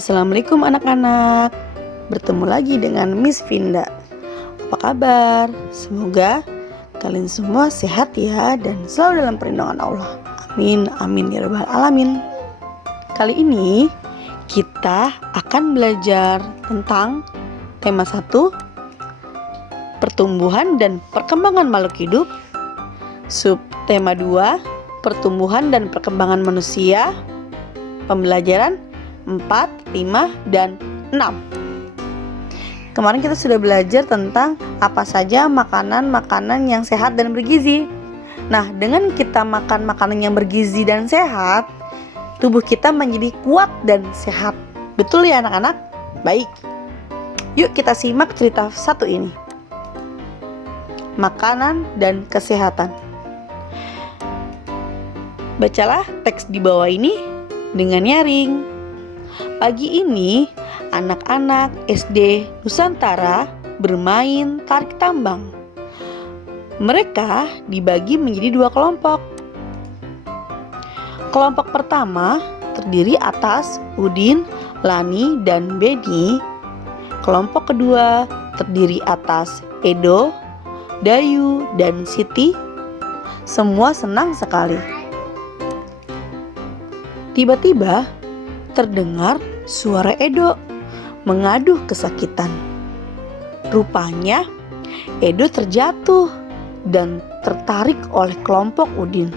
Assalamualaikum anak-anak. Bertemu lagi dengan Miss Vinda. Apa kabar? Semoga kalian semua sehat ya dan selalu dalam perlindungan Allah. Amin, amin ya rabbal alamin. Kali ini kita akan belajar tentang tema 1, pertumbuhan dan perkembangan makhluk hidup. Subtema 2, pertumbuhan dan perkembangan manusia. Pembelajaran 4, 5, dan 6. Kemarin kita sudah belajar tentang apa saja makanan-makanan yang sehat dan bergizi. Nah, dengan kita makan makanan yang bergizi dan sehat, tubuh kita menjadi kuat dan sehat. Betul ya anak-anak? Baik. Yuk kita simak cerita satu ini. Makanan dan kesehatan. Bacalah teks di bawah ini dengan nyaring. Pagi ini, anak-anak SD Nusantara bermain tarik tambang. Mereka dibagi menjadi 2 kelompok. Kelompok pertama terdiri atas Udin, Lani, dan Beni. Kelompok kedua terdiri atas Edo, Dayu, dan Siti. Semua senang sekali. Tiba-tiba terdengar suara Edo mengaduh kesakitan. Rupanya Edo terjatuh dan tertarik oleh kelompok Udin.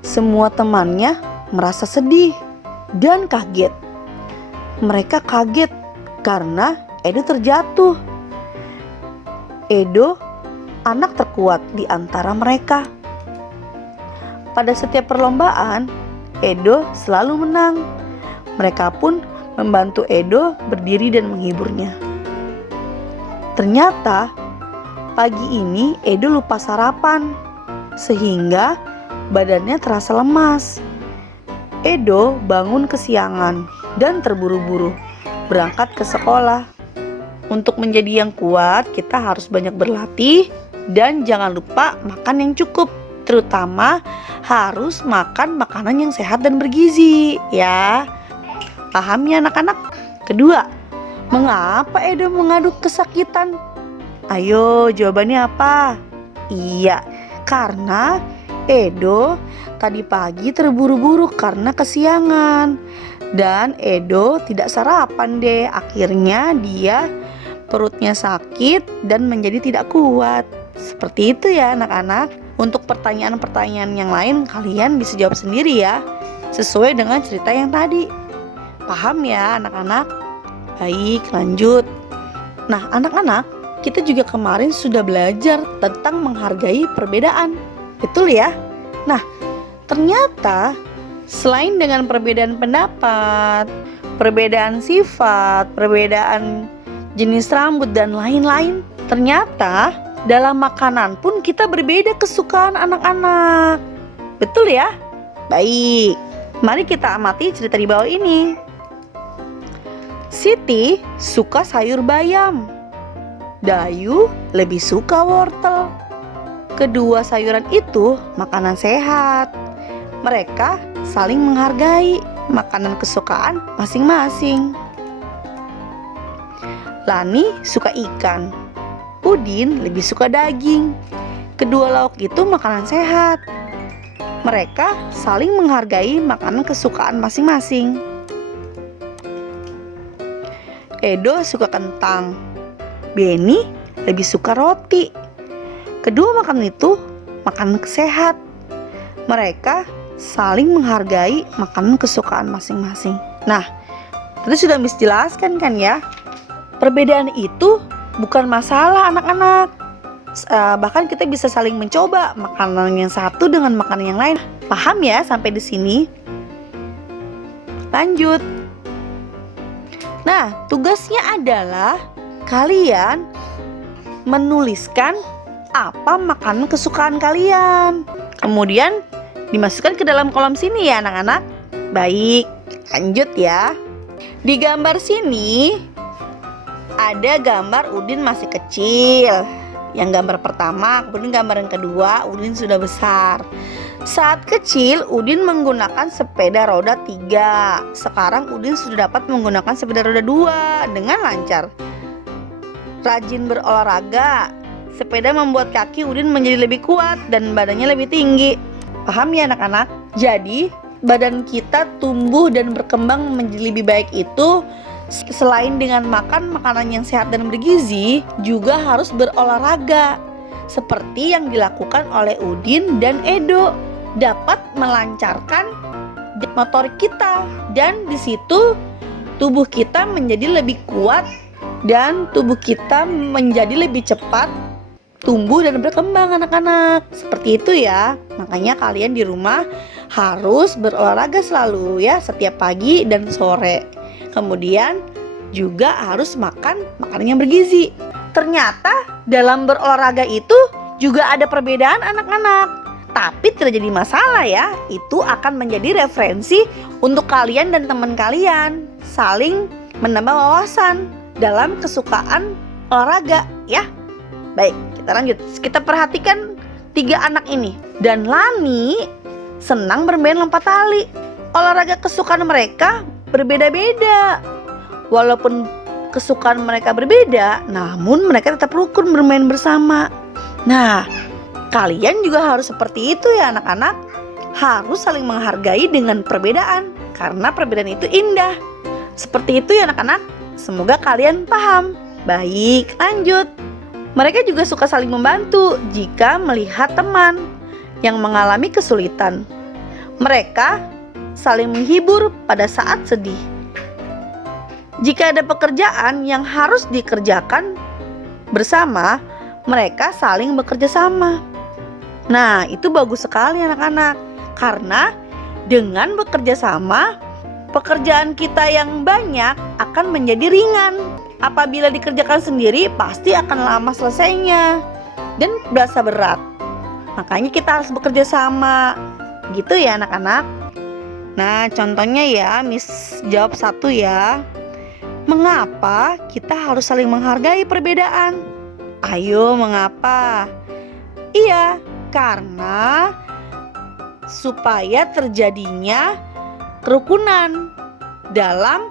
Semua temannya merasa sedih dan kaget. Mereka kaget karena Edo terjatuh. Edo anak terkuat di antara mereka. Pada setiap perlombaan, Edo selalu menang. Mereka pun membantu Edo berdiri dan menghiburnya. Ternyata pagi ini Edo lupa sarapan, sehingga badannya terasa lemas. Edo bangun kesiangan dan terburu-buru berangkat ke sekolah. Untuk menjadi yang kuat, kita harus banyak berlatih dan jangan lupa makan yang cukup. Terutama harus makan makanan yang sehat dan bergizi, ya. Paham ya anak-anak? Kedua, mengapa Edo mengaduh kesakitan? Ayo, jawabannya apa? Iya, karena Edo tadi pagi terburu-buru karena kesiangan. Dan Edo tidak sarapan deh. Akhirnya dia perutnya sakit dan menjadi tidak kuat. Seperti itu ya anak-anak. Untuk pertanyaan-pertanyaan yang lain kalian bisa jawab sendiri ya, sesuai dengan cerita yang tadi. Paham ya anak-anak? Baik, lanjut. Nah anak-anak, kita juga kemarin sudah belajar tentang menghargai perbedaan. Betul ya? Nah, ternyata selain dengan perbedaan pendapat, perbedaan sifat, perbedaan jenis rambut dan lain-lain, ternyata dalam makanan pun kita berbeda kesukaan anak-anak. Betul ya? Baik, mari kita amati cerita di bawah ini. Siti suka sayur bayam. Dayu lebih suka wortel. Kedua sayuran itu makanan sehat. Mereka saling menghargai makanan kesukaan masing-masing. Lani suka ikan. Udin lebih suka daging. Kedua lauk itu makanan sehat. Mereka saling menghargai makanan kesukaan masing-masing. Edo suka kentang. Beni lebih suka roti. Kedua makanan itu makanan sehat. Mereka saling menghargai makanan kesukaan masing-masing. Nah, tadi sudah Miss jelaskan kan ya. Perbedaan itu bukan masalah anak-anak. Bahkan kita bisa saling mencoba makanan yang satu dengan makanan yang lain. Paham ya sampai di sini? Lanjut. Nah, tugasnya adalah kalian menuliskan apa makanan kesukaan kalian. Kemudian dimasukkan ke dalam kolom sini ya anak-anak. Baik, lanjut ya. Di gambar sini ada gambar Udin masih kecil. Yang gambar pertama, kemudian gambar yang kedua Udin sudah besar. Saat kecil, Udin menggunakan sepeda roda 3. Sekarang Udin sudah dapat menggunakan sepeda roda 2 dengan lancar. Rajin berolahraga. Sepeda membuat kaki Udin menjadi lebih kuat dan badannya lebih tinggi. Paham ya anak-anak? Jadi, badan kita tumbuh dan berkembang menjadi lebih baik itu selain dengan makan makanan yang sehat dan bergizi, juga harus berolahraga. Seperti yang dilakukan oleh Udin dan Edo, dapat melancarkan motorik kita, dan di situ tubuh kita menjadi lebih kuat dan tubuh kita menjadi lebih cepat tumbuh dan berkembang anak-anak. Seperti itu ya. Makanya kalian di rumah harus berolahraga selalu ya, setiap pagi dan sore. Kemudian juga harus makan makanan yang bergizi. Ternyata dalam berolahraga itu juga ada perbedaan anak-anak. Tapi tidak jadi masalah ya. Itu akan menjadi referensi untuk kalian dan teman kalian saling menambah wawasan dalam kesukaan olahraga ya. Baik, kita lanjut. Kita perhatikan 3 anak ini. Dan Lani senang bermain lompat tali. Olahraga kesukaan mereka berbeda-beda. Walaupun kesukaan mereka berbeda, namun mereka tetap rukun bermain bersama. Nah, kalian juga harus seperti itu ya anak-anak. Harus saling menghargai dengan perbedaan, karena perbedaan itu indah. Seperti itu ya anak-anak. Semoga kalian paham. Baik, lanjut. Mereka juga suka saling membantu jika melihat teman yang mengalami kesulitan. Mereka saling menghibur pada saat sedih. Jika ada pekerjaan yang harus dikerjakan bersama, mereka saling bekerja sama. Nah, itu bagus sekali anak-anak. Karena dengan bekerja sama, pekerjaan kita yang banyak akan menjadi ringan. Apabila dikerjakan sendiri, pasti akan lama selesainya dan berasa berat. Makanya kita harus bekerja sama. Gitu ya anak-anak. Nah, contohnya ya, Miss jawab 1 ya. Mengapa kita harus saling menghargai perbedaan? Ayo, mengapa? Iya, karena supaya terjadinya kerukunan dalam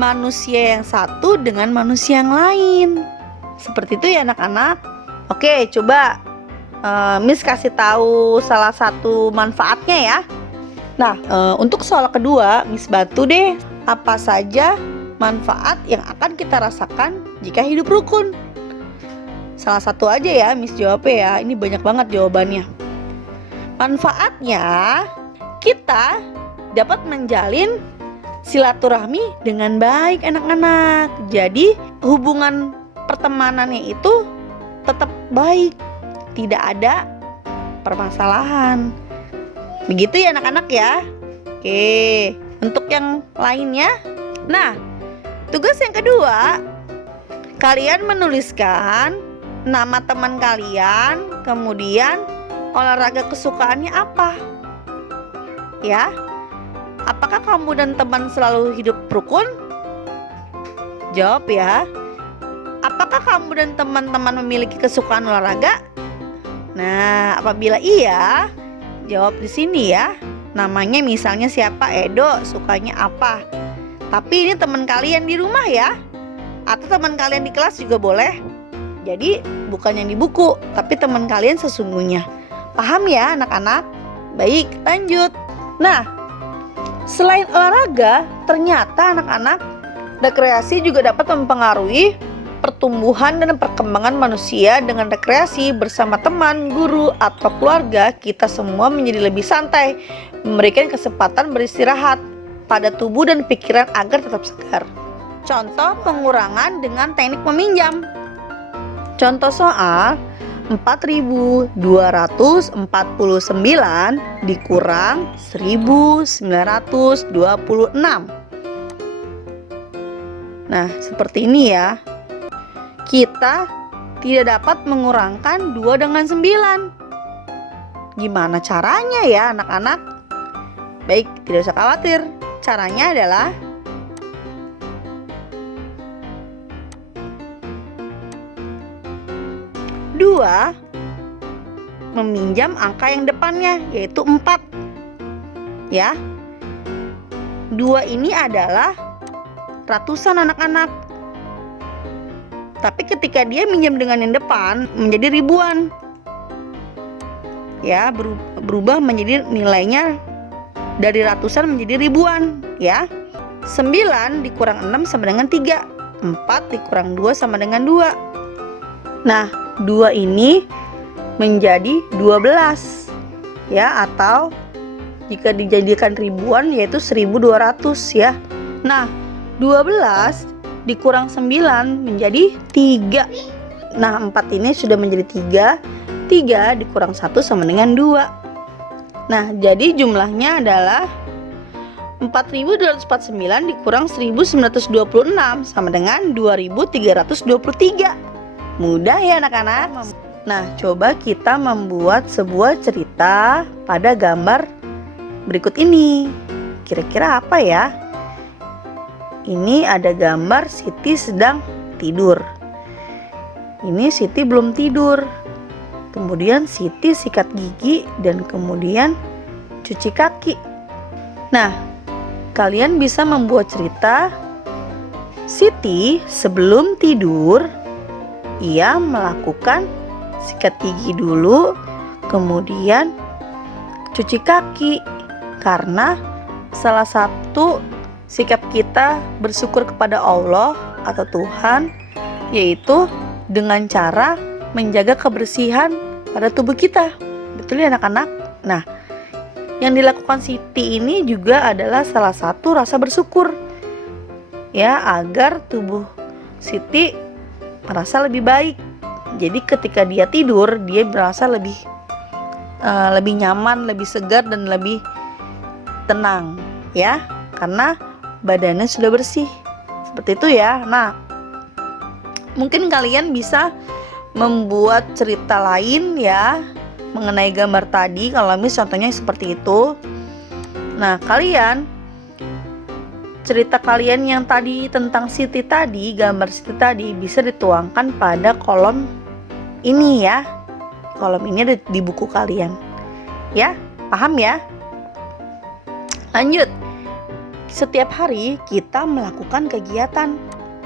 manusia yang satu dengan manusia yang lain. Seperti itu ya anak-anak. Oke, coba Miss kasih tahu salah satu manfaatnya ya. Nah, untuk soal kedua, Miss bantu deh apa saja manfaat yang akan kita rasakan jika hidup rukun. Salah satu aja ya Miss jawab ya. Ini banyak banget jawabannya. Manfaatnya, kita dapat menjalin silaturahmi dengan baik anak-anak. Jadi hubungan pertemanannya itu tetap baik, tidak ada permasalahan. Begitu ya anak-anak ya. Oke, untuk yang lainnya. Nah, tugas yang kedua, kalian menuliskan nama teman kalian, kemudian olahraga kesukaannya apa. Ya. Apakah kamu dan teman selalu hidup rukun? Jawab ya. Apakah kamu dan teman-teman memiliki kesukaan olahraga? Nah, apabila iya, jawab di sini ya. Namanya misalnya siapa? Edo, sukanya apa? Tapi ini teman kalian di rumah ya. Atau teman kalian di kelas juga boleh. Jadi bukan yang di buku, tapi teman kalian sesungguhnya. Paham ya anak-anak? Baik, lanjut. Nah, selain olahraga, ternyata anak-anak, rekreasi juga dapat mempengaruhi pertumbuhan dan perkembangan manusia. Dengan rekreasi bersama teman, guru, atau keluarga, kita semua menjadi lebih santai, memberikan kesempatan beristirahat pada tubuh dan pikiran agar tetap segar. Contoh pengurangan dengan teknik meminjam. Contoh soal 4.249 dikurang 1.926. Nah, seperti ini ya. Kita tidak dapat mengurangkan 2 dengan 9. Gimana caranya ya anak-anak? Baik, tidak usah khawatir. Caranya adalah meminjam angka yang depannya, yaitu 4. Ya. 2 ini adalah ratusan anak-anak. Tapi ketika dia minjam dengan yang depan menjadi ribuan. Ya, berubah menjadi nilainya dari ratusan menjadi ribuan, ya. 9 dikurang 6 sama dengan 3. 4 dikurang 2 sama dengan 2. Nah, 2 ini menjadi 12. Ya, atau jika dijadikan ribuan yaitu 1200, ya. Nah, 12 dikurang 9 menjadi 3. Nah, 4 ini sudah menjadi 3. 3 dikurang 1 sama dengan 2. Nah, jadi jumlahnya adalah 4249 dikurang 1926 sama dengan 2323. Mudah ya anak-anak? Nah, coba kita membuat sebuah cerita pada gambar berikut ini. Kira-kira apa ya? Ini ada gambar Siti sedang tidur. Ini Siti belum tidur. Kemudian Siti sikat gigi dan kemudian cuci kaki. Nah, kalian bisa membuat cerita Siti sebelum tidur ia melakukan sikat gigi dulu, kemudian cuci kaki. Karena salah satu sikap kita bersyukur kepada Allah atau Tuhan yaitu dengan cara menjaga kebersihan pada tubuh kita. Betul ya anak-anak? Nah, yang dilakukan Siti ini juga adalah salah satu rasa bersyukur, ya, agar tubuh Siti merasa lebih baik. Jadi ketika dia tidur, dia merasa lebih nyaman, lebih segar dan lebih tenang, ya, karena badannya sudah bersih. Seperti itu ya. Nah, mungkin kalian bisa membuat cerita lain ya mengenai gambar tadi, kalau contohnya seperti itu. Nah, cerita kalian yang tadi tentang Siti tadi, gambar Siti tadi bisa dituangkan pada kolom ini ya. Kolom ini ada di buku kalian. Ya, paham ya? Lanjut. Setiap hari kita melakukan kegiatan.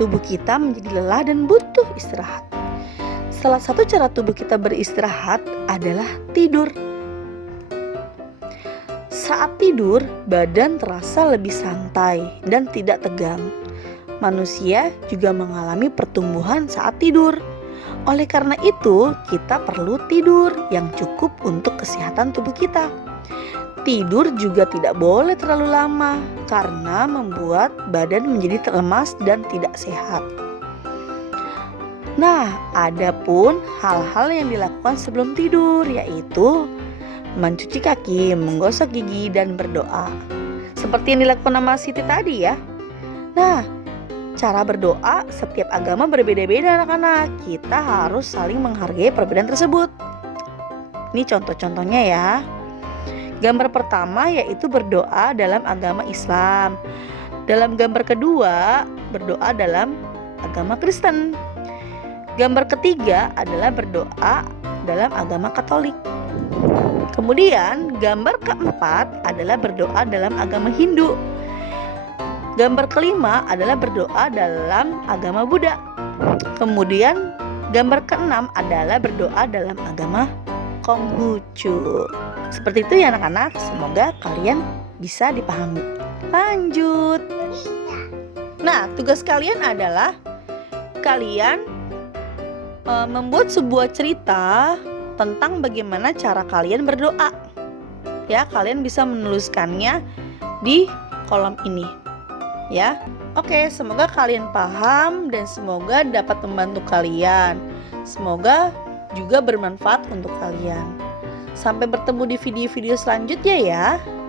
Tubuh kita menjadi lelah dan butuh istirahat. Salah satu cara tubuh kita beristirahat adalah tidur. Saat tidur, badan terasa lebih santai dan tidak tegang. Manusia juga mengalami pertumbuhan saat tidur. Oleh karena itu, kita perlu tidur yang cukup untuk kesehatan tubuh kita. Tidur juga tidak boleh terlalu lama karena membuat badan menjadi lemas dan tidak sehat. Nah, ada pun hal-hal yang dilakukan sebelum tidur, yaitu mencuci kaki, menggosok gigi, dan berdoa. Seperti yang dilakukan sama Siti tadi ya. Nah, cara berdoa setiap agama berbeda-beda anak-anak. Kita harus saling menghargai perbedaan tersebut. Ini contoh-contohnya ya. Gambar pertama yaitu berdoa dalam agama Islam. Dalam gambar kedua, berdoa dalam agama Kristen. Gambar ketiga adalah berdoa dalam agama Katolik. Kemudian gambar keempat adalah berdoa dalam agama Hindu. Gambar kelima adalah berdoa dalam agama Buddha. Kemudian gambar keenam adalah berdoa dalam agama Konghucu. Seperti itu ya anak-anak, semoga kalian bisa dipahami. Lanjut. Nah, tugas kalian adalah kalian membuat sebuah cerita tentang bagaimana cara kalian berdoa. Ya, kalian bisa menuliskannya di kolom ini. Ya. Oke, semoga kalian paham dan semoga dapat membantu kalian. Semoga juga bermanfaat untuk kalian. Sampai bertemu di video-video selanjutnya ya.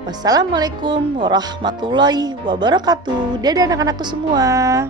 Wassalamualaikum warahmatullahi wabarakatuh. Dadah anak-anakku semua.